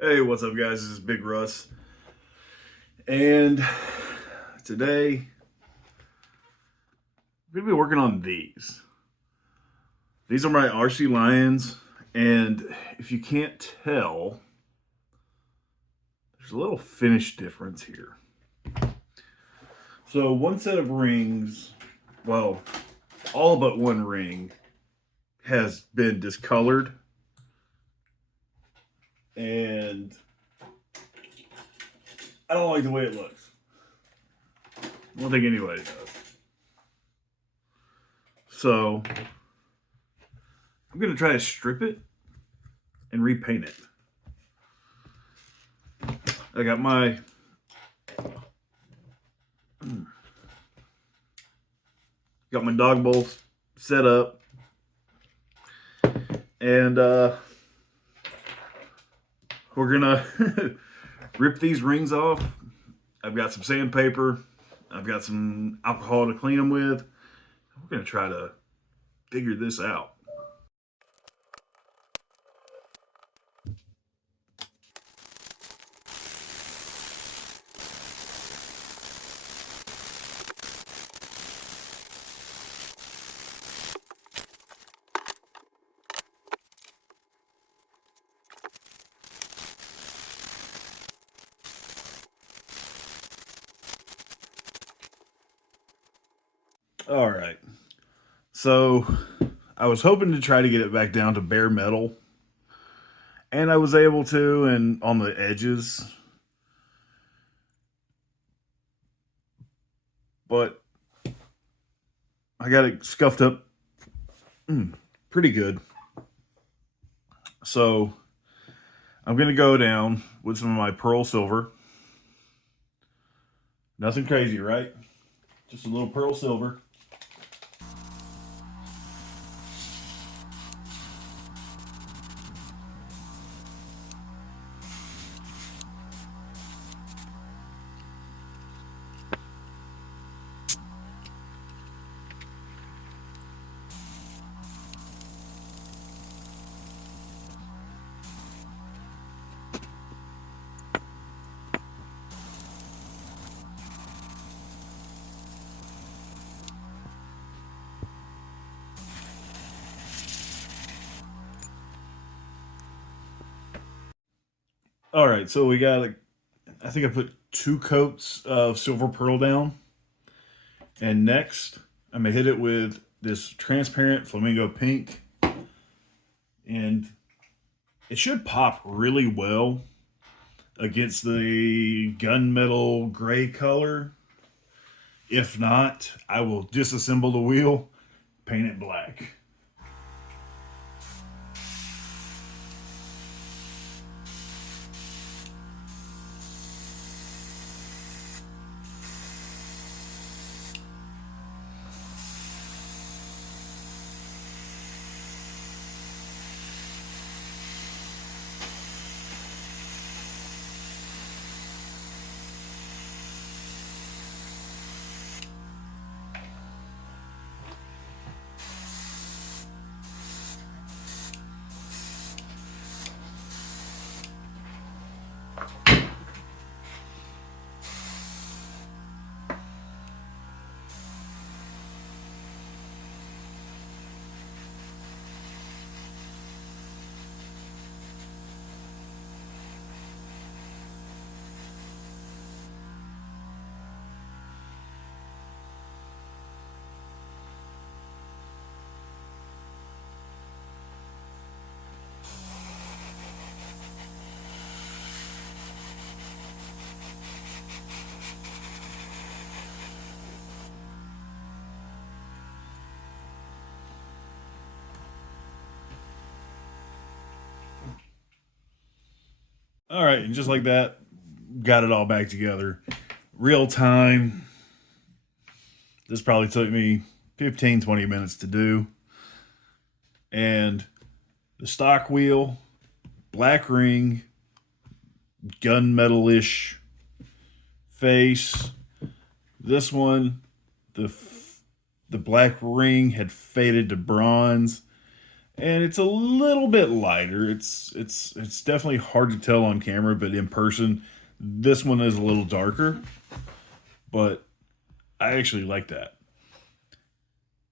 Hey, what's up, guys? This is Big Russ, and today we're gonna be working on these. These are my RC Lions, and if you can't tell, there's a little finish difference here. So one set of rings, well, all but one ring has been discolored, and I don't like the way it looks. I don't think anybody does. So I'm gonna try to strip it and repaint it. I got my dog bowl set up, and we're gonna rip these rings off. I've got some sandpaper. I've got some alcohol to clean them with. We're gonna try to figure this out. All right. So I was hoping to try to get it back down to bare metal, and I was able to, and on the edges, but I got it scuffed up pretty good. So I'm gonna go down with some of my pearl silver. Nothing crazy, right? Just a little pearl silver. All right, so we got I think I put 2 coats of silver pearl down. And next, I'm gonna hit it with this transparent flamingo pink. And it should pop really well against the gunmetal gray color. If not, I will disassemble the wheel, paint it black. All right, and just like that, got it all back together. Real time. This probably took me 15, 20 minutes to do. And the stock wheel, black ring, gunmetal-ish face. This one, the black ring had faded to bronze, and it's a little bit lighter. It's definitely hard to tell on camera, but in person, this one is a little darker. But I actually like that.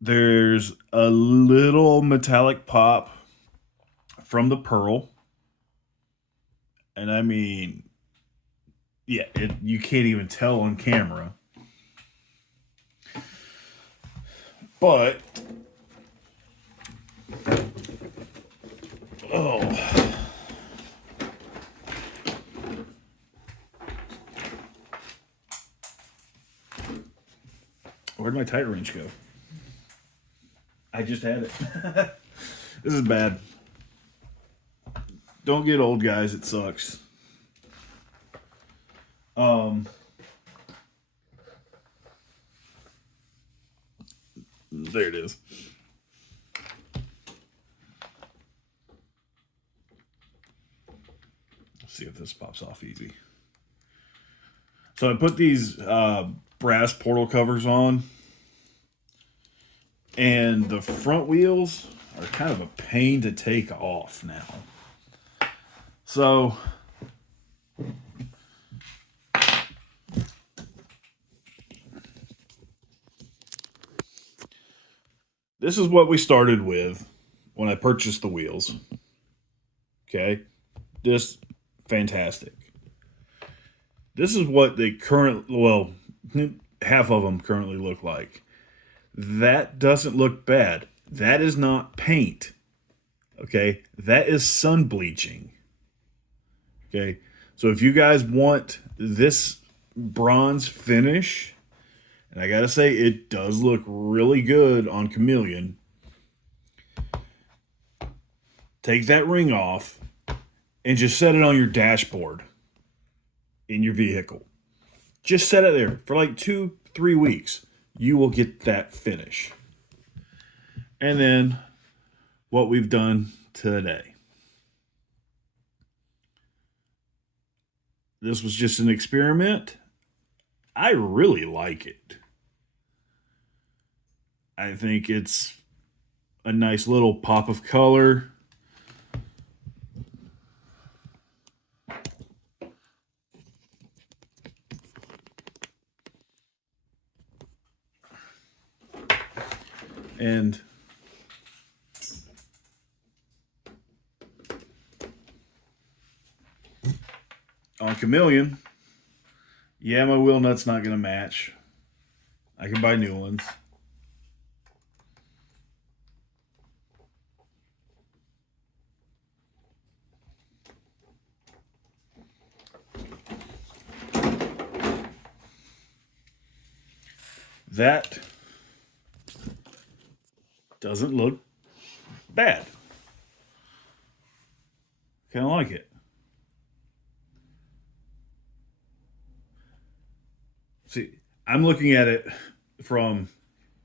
There's a little metallic pop from the pearl, and I mean, yeah, you can't even tell on camera. But oh, where'd my tight wrench go? I just had it. This is bad. Don't get old, guys. It sucks. Um, there it is. Let's see if this pops off easy. So I put these brass portal covers on, and the front wheels are kind of a pain to take off now. So this is what we started with when I purchased the wheels. Okay, this fantastic. This is what they half of them currently look like. That doesn't look bad. That is not paint. Okay, that is sun bleaching. Okay, so if you guys want this bronze finish, and I gotta say, it does look really good on Chameleon, take that ring off and just set it on your dashboard in your vehicle. Just set it there for like 2-3 weeks. You will get that finish. And then what we've done today. This was just an experiment. I really like it. I think it's a nice little pop of color. And on Chameleon, yeah, my wheel nut's not going to match. I can buy new ones. That doesn't look bad. Kind of like it. See, I'm looking at it from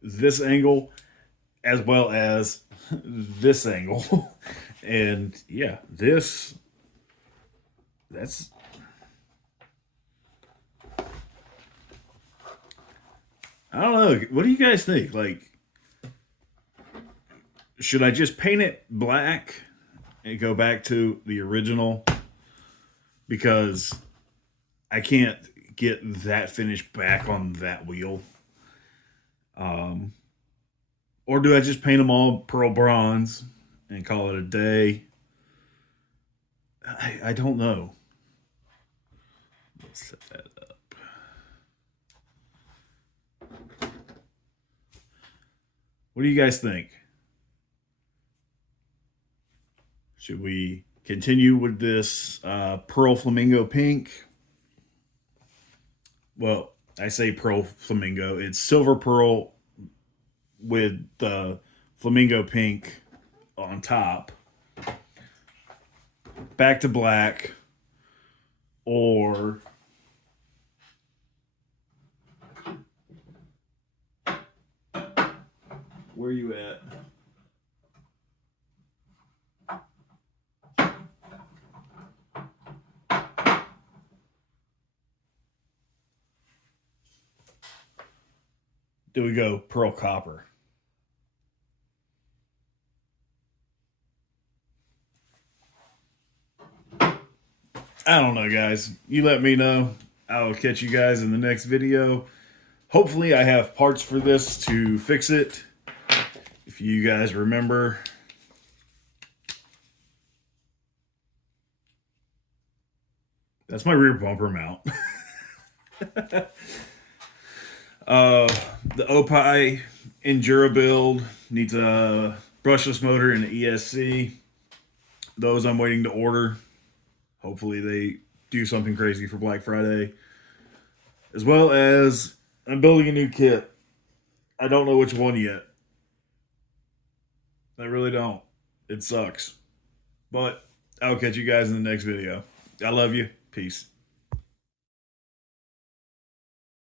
this angle as well as this angle. And yeah, that's I don't know. What do you guys think? Like, should I just paint it black and go back to the original? Because I can't get that finish back on that wheel. Um, or do I just paint them all pearl bronze and call it a day? I don't know. Let's set that up. What do you guys think? Should we continue with this pearl flamingo pink? Well, I say pearl flamingo. It's silver pearl with the flamingo pink on top. Back to black. Or where are you at? Do we go pearl copper? I don't know, guys. You let me know. I will catch you guys in the next video. Hopefully I have parts for this to fix it. If you guys remember, that's my rear bumper mount. The Opie Endura build needs a brushless motor and an ESC. Those I'm waiting to order. Hopefully they do something crazy for Black Friday. As well as I'm building a new kit. I don't know which one yet. I really don't. It sucks. But I'll catch you guys in the next video. I love you. Peace.